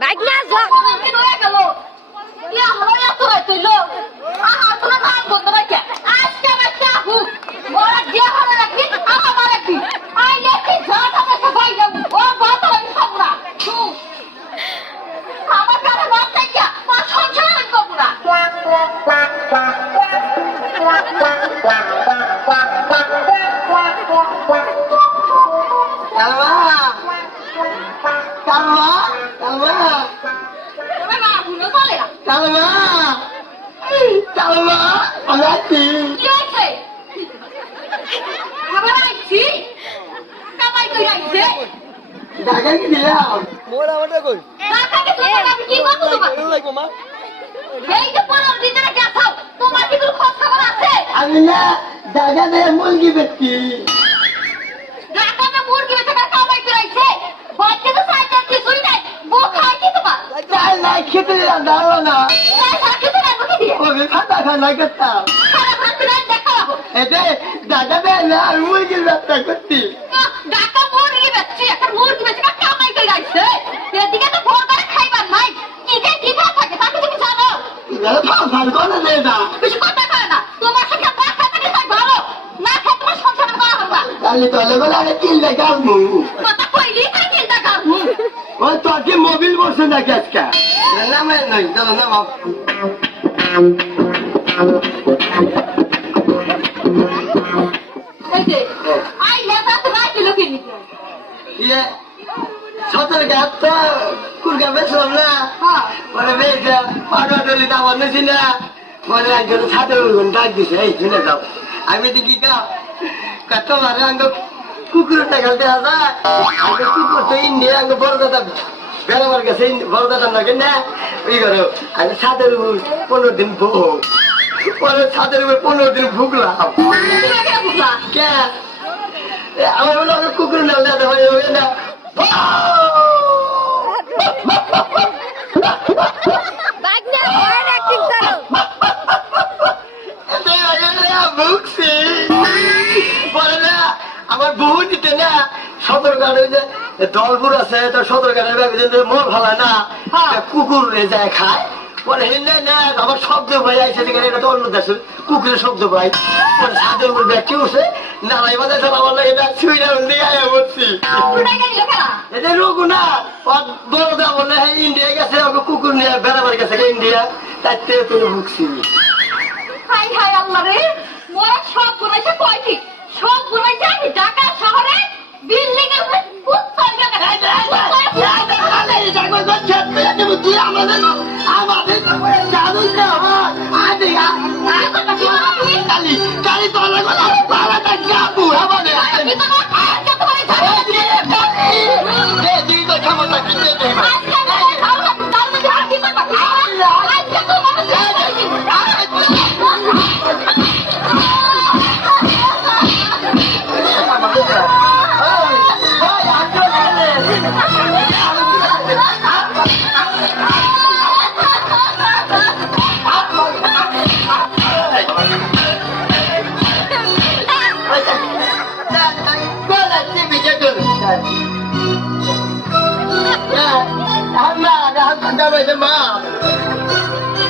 Bike না যা কি হয়ে গেল ইয়া হলো না তো তুইলো আহা তোরা না বন্ধ রাখা আজকে বাচ্চা হু ওরা দিয়া হলো রাখি আমা মারাকি আই লেখি যা তবে সবাই যাব ও বাত আমি খাবরা তু আমার কাছে বাত নাই কি ও সংসার আমি করব না কালমা কালমা কালমা তুমি না ভুলো চলে না কালমা কালমা আলাতি কি হয়েছে খাবার আইছি কামাই কই আইছে ঢাকা কি দিলাম মোর আমারটা কই টাকাকে তোমার আমি কি করব তোমার ভালো লাগবে মা এই যে পড়ার দিনে গেছাও তোমার কি কোনো খোঁজ খবর আছে আমি না ঢাকা দিয়ে মুরগি বেচছি ঢাকাতে মুরগি বেচে কামাই করে আইছে বাচ্চা তো সাইকেল কিছুই নাই বউ খায় কি তোমার চাল নাই খেতে দিলাম দাঁড়ালো না সাথে তো রাখবো কি দিয়ে ওকে খাতা খানা করতাম সারা ভাত রাত দেখাবো এতে ঢাকা দিয়ে না আমি মুরগির ব্যবসা করছি ঢাকা মুরগি বেচছে একটা মুরগি বেচে কামাই করে আইছে এদিকে তো ভোর করে খাইবার নাই কি যে কি থাকে তাকে তুমি জানো এগুলো ফাল করে দে না বেশি কথা কয় না তোমার সঙ্গে না খেতে কি তাই ভালো না খেতে তোমার সংসার করা হবে না কালি তলে বলে আরে চিল্লা কামু কথা কইলি তাই চিন্তা করবো ও তোকে মোবিল বসে নাকি আজকে নামে নই চলো নামাও এই যে আই লেখা তো রাখি লোকে নিতে ইয়ে সতের গাছ তো কুরকা বেসলাম না হ্যাঁ পরে বেসলাম পাটলি দাম আনেছি না পরে একজন ছাতে উঠবেন ডাক দিছে এই শুনে যাও আমি দেখি কা তোমার আঙ্গ কুকুরটা খেলতে আসা কুকুর তো ইন্ডিয়া আঙ্গ বড় দাদা বেড়াবার গেছে বড় দাদা লাগে না ওই করো আমি ছাদের উপর 15 দিন বউ পরে ছাদের উপর 15 দিন ভুগলাম কে আমার বলে আমার কুকুর নাম দাদা হয়ে হবে না বাইক না ওয়ার অ্যাক্টিং করো ভুগছি পরে না আমার বহু দিতে না সতর্কার ওই যে দলপুর আছে তো সতর্কারের ব্যাপারে মোর ভালো না কুকুর যায় খায় পরে হেলে না আমার শব্দ ভাই আইসে দেখে এটা তো অন্য দেশ কুকুরের শব্দ ভাই পরে ছাদের উপর ব্যাগ কেউছে নালাই বাজার আমার লাগে ব্যাগ ছুঁই না দিয়ে আয়া বলছি এটা রোগ না বড় দা বলে ইন্ডিয়া গেছে ওকে কুকুর নিয়ে বেড়াবার গেছে ইন্ডিয়া তাই তুমি ভুগছি হাই হাই আল্লাহ রে মোরা সব গুনাইছে কয়টি সব গুনাইছে আমি ঢাকা শহরে বিল্ডিং এর কুত্তার তুই আমাদের আমাদের জাদু কালি কালি তলে গলা পাড়াটা গাবু আমাদের দিদি তো ক্ষমতা কিনতে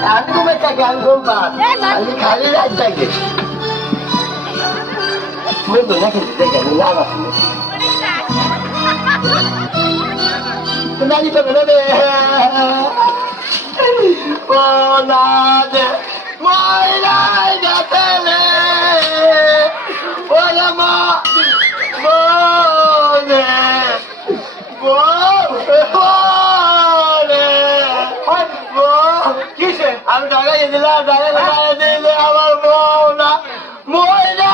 aku baca ganggu bang, kali aja gitu. Mungkin nak kita ganggu apa sih? Kenapa benar deh? Oh nade, mulai datele, oh lama, boleh, আমি টাকা দিলাম টাকা লাগাই দিলে আমার বউ না মই না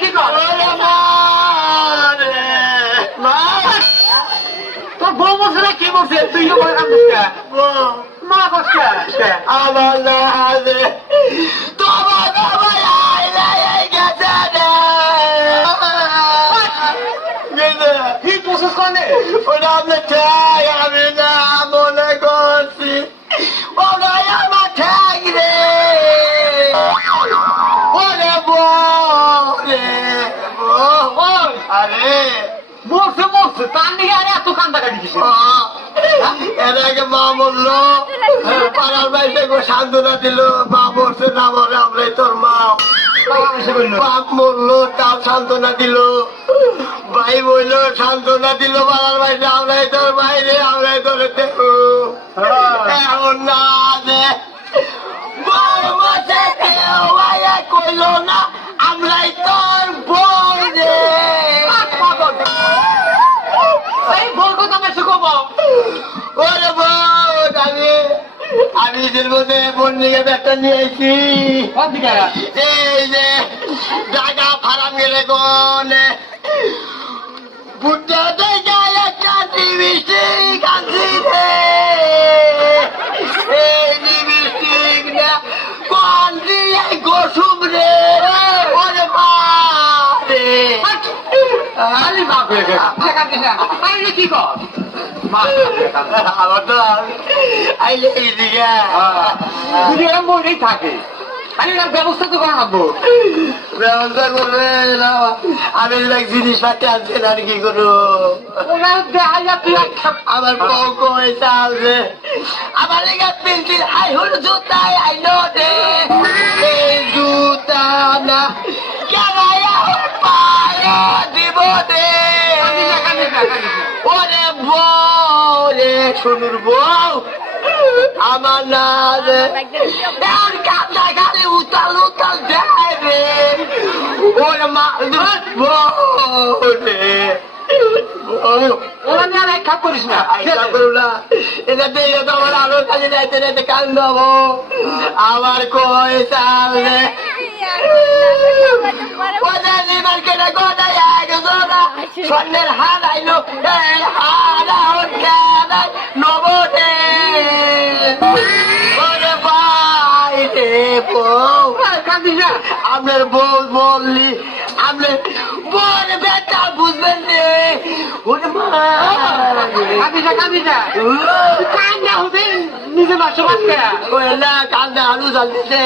কি তোর বউ বলছে না কি বলছে তুই মা বসছে আমার না তোমার ওটা আপনার ঠ্যাং আমি না মনে করছি ওটাই আমার ঠ্যাং রে ওরে বলে আরে মরছে মরছে তার দিকে আরে এত কান্দা কাটি দিছে এর আগে মা বললো পাড়ার বাইরে গো সান্ত্বনা দিল মা বলছে না বলে আমরাই তোর মা বাপ মরলো তাও সান্ত্বনা দিল ভাই বললো সান্ত্বনা দিল পাড়ার বাইরে আমরাই তোর বাইরে আমরাই তোর এমন না যে বড় মাসে কেউ আয়া কইলো না আমরাই তোর বই রে এই বল কথা মেসে কব ওরে বোন আমি নিজের মধ্যে বোন নিয়ে ব্যাগটা নিয়ে এসেছি কোন দিকে এই যে জায়গা ফারাম গেলে গনে বুদ্ধ দেখা একটা লিপস্টিক আনছি রে এই লিপস্টিক না কোন দিয়ে গোসুম রে ওরে মা রে আলি বাপ রে কান্দিস না আরে কি কর আমার তো আইলে এই দিকে তুই এরকম বইটাই থাকে আমি এর ব্যবস্থা তো করা রাখবো ব্যবস্থা করবে না আমি এক জিনিস পাতে আনছেন আর কি করবো ওরা দেখা যা তুই আমার বউ কই চালছে আমার লেগে পেন্সিল হাই হল জুতায় আইলো দে এই জুতা না কেনাইয়া পায় দিব দে ওরে বউ রে শুনুর বউ আমার না রে এর কান্দা গালে উতাল উতাল দেয় রে ওরে মা বউ রে ওরা নিয়ে আর এক খাপ করিস না এটা দিয়ে তো আমার আরো কাজে যাইতে যাইতে কান্দ আমার কই চাল রে মার্কেটে গোটাই স্বর্ণের হাত আইলো নবদে ভাই রে বউ কান্দিস না আপনার বউ বললি আপনি বল বেটা বুঝবেন রে ওরে মা কান্দিস না কান্দা হবে নিজে বাসা বাঁচতে ওই না কান্দা আলু জ্বালতেছে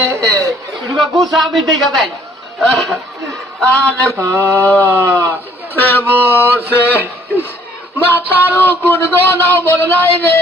গুছা আমি দেখা দেয় আরে বসে মাথারও কোন দোনাও বলে নাই রে